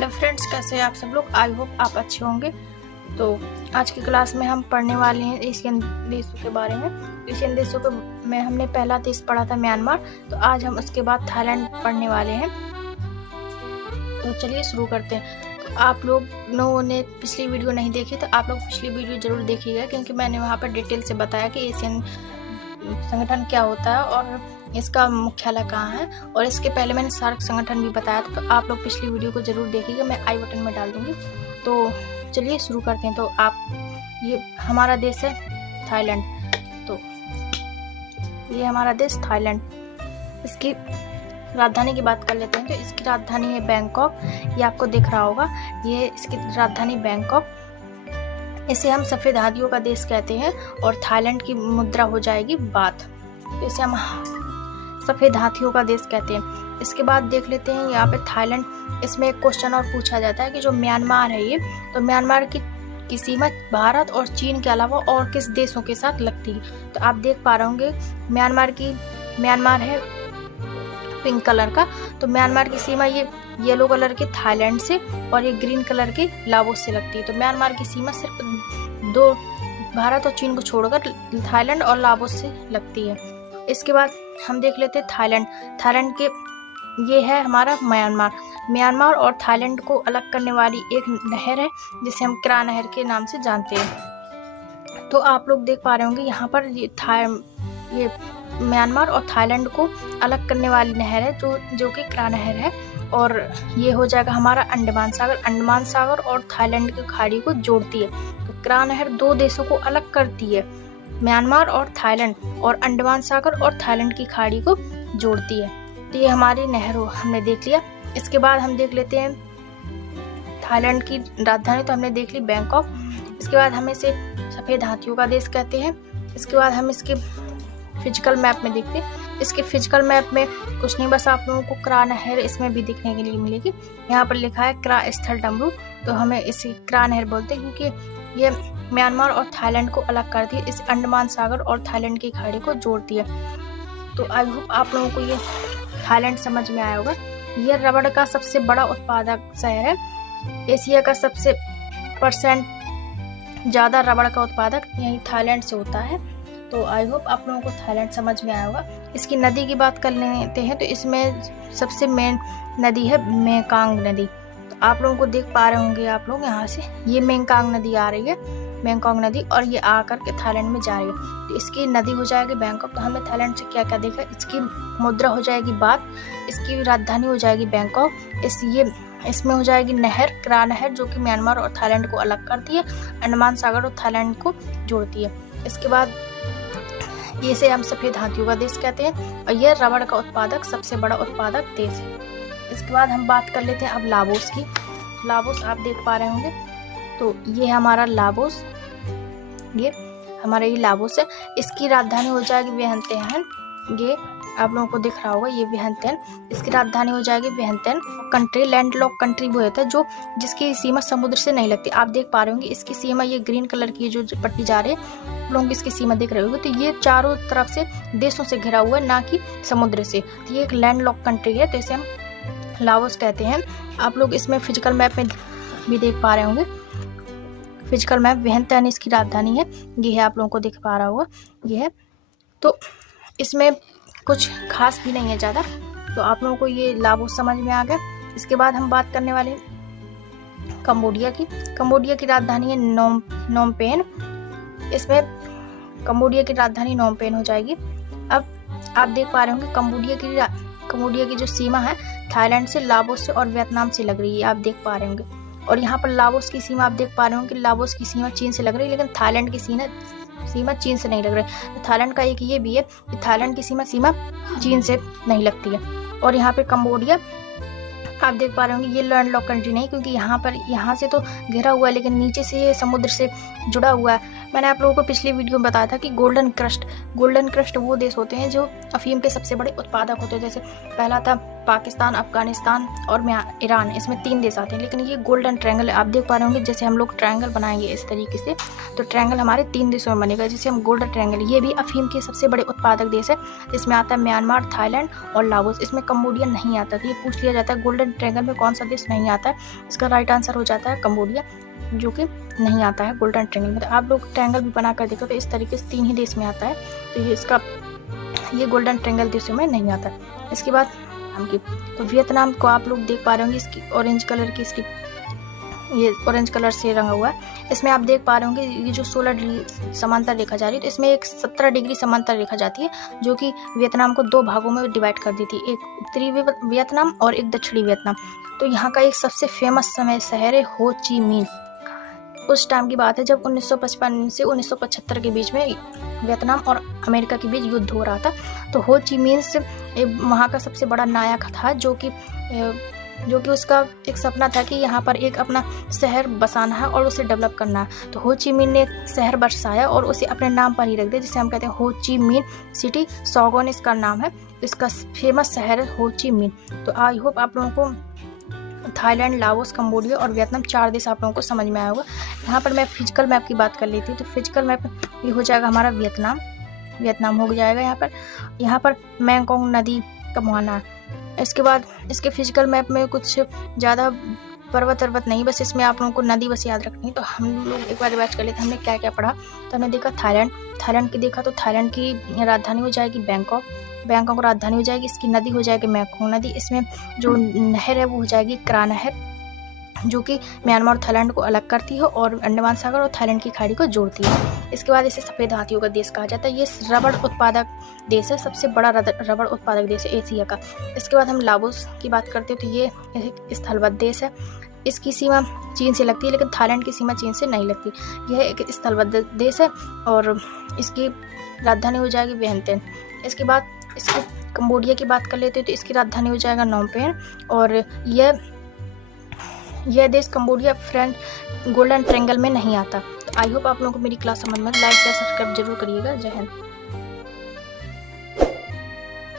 Hello friends, कैसे हैं आप सब लोग। आई होप आप अच्छे होंगे। तो आज की क्लास में हम पढ़ने वाले हैं एशियन देशों के बारे में। एशियन देशों के में हमने पहला देश पढ़ा था म्यांमार, तो आज हम उसके बाद थाईलैंड पढ़ने वाले हैं। तो चलिए शुरू करते हैं। तो आप लोगों ने पिछली वीडियो नहीं देखी तो आप लोग पिछली वीडियो जरूर देखिएगा, क्योंकि मैंने वहाँ पर डिटेल से बताया कि एशियन संगठन क्या होता है और इसका मुख्यालय कहाँ है, और इसके पहले मैंने सार्क संगठन भी बताया था। तो आप लोग पिछली वीडियो को जरूर देखिएगा, मैं आई बटन में डाल दूंगी। तो चलिए शुरू करते हैं। तो ये हमारा देश है थाईलैंड। तो ये हमारा देश थाईलैंड, इसकी राजधानी की बात कर लेते हैं। तो इसकी राजधानी है बैंकॉक, ये आपको दिख रहा होगा, ये इसकी राजधानी बैंकॉक। इसे हम सफ़ेद हाथियों का देश कहते हैं और थाईलैंड की मुद्रा हो जाएगी बाथ। इसे हम सफ़ेद हाथियों का देश कहते हैं। इसके बाद देख लेते हैं यहाँ पे थाईलैंड। इसमें एक क्वेश्चन और पूछा जाता है कि जो म्यांमार है, ये तो म्यांमार की सीमा भारत और चीन के अलावा और किस देशों के साथ लगती है। तो आप देख पा रहे होंगे म्यांमार है पिंक कलर का, तो म्यांमार की सीमा ये येलो कलर के थाईलैंड से और ये ग्रीन कलर के लाओस से लगती है। तो म्यांमार की सीमा सिर्फ दो, भारत और चीन को छोड़कर थाईलैंड और लाओस से लगती है। इसके बाद हम देख लेते हैं थाईलैंड के ये है हमारा म्यांमार और थाईलैंड को अलग करने वाली एक नहर है जिसे हम क्रा नहर के नाम से जानते हैं। तो आप लोग देख पा रहे होंगे यहाँ पर ये म्यांमार और थाईलैंड को अलग करने वाली नहर है जो कि क्रा नहर है, और ये हो जाएगा हमारा अंडमान सागर और थाईलैंड की खाड़ी को जोड़ती है। तो क्रा नहर दो देशों को अलग करती है, म्यांमार और थाईलैंड, और अंडमान सागर और थाईलैंड की खाड़ी को जोड़ती है। तो ये हमारी नहर हमने देख लिया। इसके बाद हम देख लेते हैं थाईलैंड की राजधानी, तो हमने देख ली बैंकॉक। इसके बाद हम इसे सफ़ेद हाथियों का देश कहते हैं। इसके बाद हम इसके फिजिकल मैप में देखते हैं। इसके फिजिकल मैप में कुछ नहीं, बस आप लोगों को क्रा नहर इसमें भी दिखने के लिए मिलेगी। यहाँ पर लिखा है क्रा स्थल डमरू, तो हमें इसे क्रा नहर बोलते हैं क्योंकि ये म्यांमार और थाईलैंड को अलग करती है, इस अंडमान सागर और थाईलैंड की खाड़ी को जोड़ती है। तो आई होप आप लोगों को ये थाईलैंड समझ में आया होगा। यह रबड़ का सबसे बड़ा उत्पादक शहर है। एशिया का सबसे % ज़्यादा रबड़ का उत्पादक यही थाईलैंड से होता है। तो आई होप आप लोगों को थाईलैंड समझ में आया होगा। इसकी नदी की बात कर लेते हैं, तो इसमें सबसे मेन नदी है मेकांग नदी। तो आप लोगों को देख पा रहे होंगे आप लोग यहाँ से, ये मेकांग नदी आ रही है, बैंकॉक नदी, और ये आकर के थाईलैंड में जा रही है। तो इसकी नदी हो जाएगी बैंकॉक। तो हमें थाईलैंड से क्या क्या देखा, इसकी मुद्रा हो जाएगी बात, इसकी राजधानी हो जाएगी बैंकॉक, इसमें हो जाएगी नहर क्रा नहर जो कि म्यांमार और थाईलैंड को अलग करती है, अंडमान सागर और थाईलैंड को जोड़ती है। इसके बाद ये से हम सफ़ेद हाथियों का देश कहते हैं, और यह रबड़ का उत्पादक सबसे बड़ा उत्पादक देश है। इसके बाद हम बात कर लेते हैं अब लाओस की। लाओस आप देख पा रहे होंगे, तो ये हमारा लाओस, ये लाओस है। इसकी राजधानी हो जाएगी वियंतियान, ये आप लोगों को दिख रहा होगा, ये वियंतियान। इसकी राजधानी हो जाएगी वियंतियान। कंट्री लैंडलॉक कंट्री वो होता है जिसकी सीमा समुद्र से नहीं लगती। आप देख पा रहे होंगे इसकी सीमा ये ग्रीन कलर की जो पट्टी जा रही है, लोग इसकी सीमा देख रहे होंगे। तो ये चारों तरफ से देशों से घिरा हुआ है, ना कि समुद्र से। तो ये एक लैंडलॉक कंट्री है, तो इसे हम लाओस कहते हैं। आप लोग इसमें फिजिकल मैप में भी देख पा रहे होंगे, फिजिकल मैप वियंतियान इसकी राजधानी है, ये है, आप लोगों को दिख पा रहा होगा, ये है। तो इसमें कुछ खास भी नहीं है ज़्यादा। तो आप लोगों को ये लाओस समझ में आ गया। इसके बाद हम बात करने वाले हैं कंबोडिया की। कंबोडिया की राजधानी है नोम पेन। इसमें कंबोडिया की राजधानी नोम पेन हो जाएगी। अब आप देख पा रहे होंगे कंबोडिया की जो सीमा है थाईलैंड से, लाओस से और वियतनाम से लग रही है, आप देख पा रहे होंगे। और यहाँ पर लाओस की सीमा आप देख पा रहे होंगे, लाओस की सीमा चीन से लग रही है, लेकिन थाईलैंड की सीमा चीन से नहीं लग रही है। तो थाईलैंड का एक ये भी है कि थाईलैंड की सीमा चीन से नहीं लगती है। और यहाँ पे कंबोडिया आप देख पा रहे होंगे, ये लैंडलॉक कंट्री नहीं, क्योंकि यहाँ से तो घिरा हुआ है, लेकिन नीचे से ये समुद्र से जुड़ा हुआ है। मैंने आप लोगों को पिछली वीडियो में बताया था कि गोल्डन क्रस्ट वो देश होते हैं जो अफीम के सबसे बड़े उत्पादक होते हैं। जैसे पहला था पाकिस्तान, अफगानिस्तान और ईरान, इसमें 3 देश आते हैं। लेकिन ये गोल्डन ट्रायंगल आप देख पा रहे होंगे, जैसे हम लोग ट्रायंगल बनाएंगे इस तरीके से, तो ट्रायंगल हमारे 3 देशों में बनेगा, जिसे हम गोल्डन ट्रायंगल। ये भी अफीम के सबसे बड़े उत्पादक देश है, इसमें आता है म्यांमार, थाईलैंड और लाओस। इसमें कंबोडिया नहीं आता। तो ये पूछ लिया जाता है गोल्डन ट्रायंगल में कौन सा देश नहीं आता है, इसका राइट आंसर हो जाता है कंबोडिया, जो कि नहीं आता है गोल्डन ट्रायंगल में। तो आप लोग ट्रायंगल भी बना कर देखो, तो इस तरीके से 3 ही देश में आता है। तो ये गोल्डन ट्रायंगल देशों में नहीं आता। इसके बाद तो वियतनाम को आप लोग देख पा रहे होंगे, इसकी ऑरेंज कलर की, इसकी ये ऑरेंज कलर से रंगा हुआ है। इसमें आप देख पा रहे होंगे ये जो 16 डिग्री समांतर रेखा जा रही है, तो इसमें एक 17 डिग्री समांतर रेखा जाती है, जो कि वियतनाम को 2 भागों में डिवाइड कर देती है, एक उत्तरी वियतनाम और एक दक्षिणी वियतनाम। तो यहाँ का एक सबसे फेमस शहर है हो ची मिन्ह। उस टाइम की बात है जब 1955 से 1975 के बीच में वियतनाम और अमेरिका के बीच युद्ध हो रहा था। तो हो ची मिन्ह वहाँ का सबसे बड़ा नायक था, जो कि उसका एक सपना था कि यहाँ पर एक अपना शहर बसाना है और उसे डेवलप करना है। तो हो ची मिन्ह ने एक शहर बसाया और उसे अपने नाम पर ही रख दिया, जिसे हम कहते हैं हो ची मिन्ह सिटी। सॉगोन इसका नाम है, इसका फेमस शहर है हो ची मिन्ह। तो आई होप आप लोगों को थाईलैंड, लाओस, कंबोडिया और वियतनाम 4 देश आप लोगों को समझ में आया होगा। यहाँ पर मैं फिजिकल मैप की बात कर लेती हूँ। तो फिजिकल मैप ये हो जाएगा हमारा वियतनाम हो जाएगा। यहाँ पर मेकोंग नदी का मुहाना है। इसके बाद इसके फिजिकल मैप में कुछ ज़्यादा पर्वत नहीं, बस इसमें आप लोगों को नदी बस याद रखनी है। तो हम लोग एक बार रिवाइज कर लेते हैं हमने क्या क्या पढ़ा। तो हमने देखा थाईलैंड की देखा, तो थाईलैंड की राजधानी हो जाएगी बैंकॉक राजधानी हो जाएगी। इसकी नदी हो जाएगी मेकोंग नदी। इसमें जो नहर है वो हो जाएगी क्रा नहर, जो कि म्यांमार और थाईलैंड को अलग करती है और अंडमान सागर और थाईलैंड की खाड़ी को जोड़ती है। इसके बाद इसे सफ़ेद हाथियों का देश कहा जाता है। ये रबड़ उत्पादक देश है, सबसे बड़ा रबड़ उत्पादक देश है एशिया का। इसके बाद हम लाओस की बात करते हैं। तो ये एक स्थलबद्ध देश है, इसकी सीमा चीन से लगती है, लेकिन थाईलैंड की सीमा चीन से नहीं लगती। यह एक स्थलबद्ध देश है और इसकी राजधानी हो जाएगी वियंतियन। इसके बाद इसकी कंबोडिया की बात कर लेते हैं। तो इसकी राजधानी हो जाएगा नोम पेन और यह देश कंबोडिया फ्रेंड गोल्डन ट्रायंगल में नहीं आता। तो आई होप आप लोगों को मेरी क्लास समझ में। लाइक शेयर सब्सक्राइब जरूर करिएगा। जय हिंद।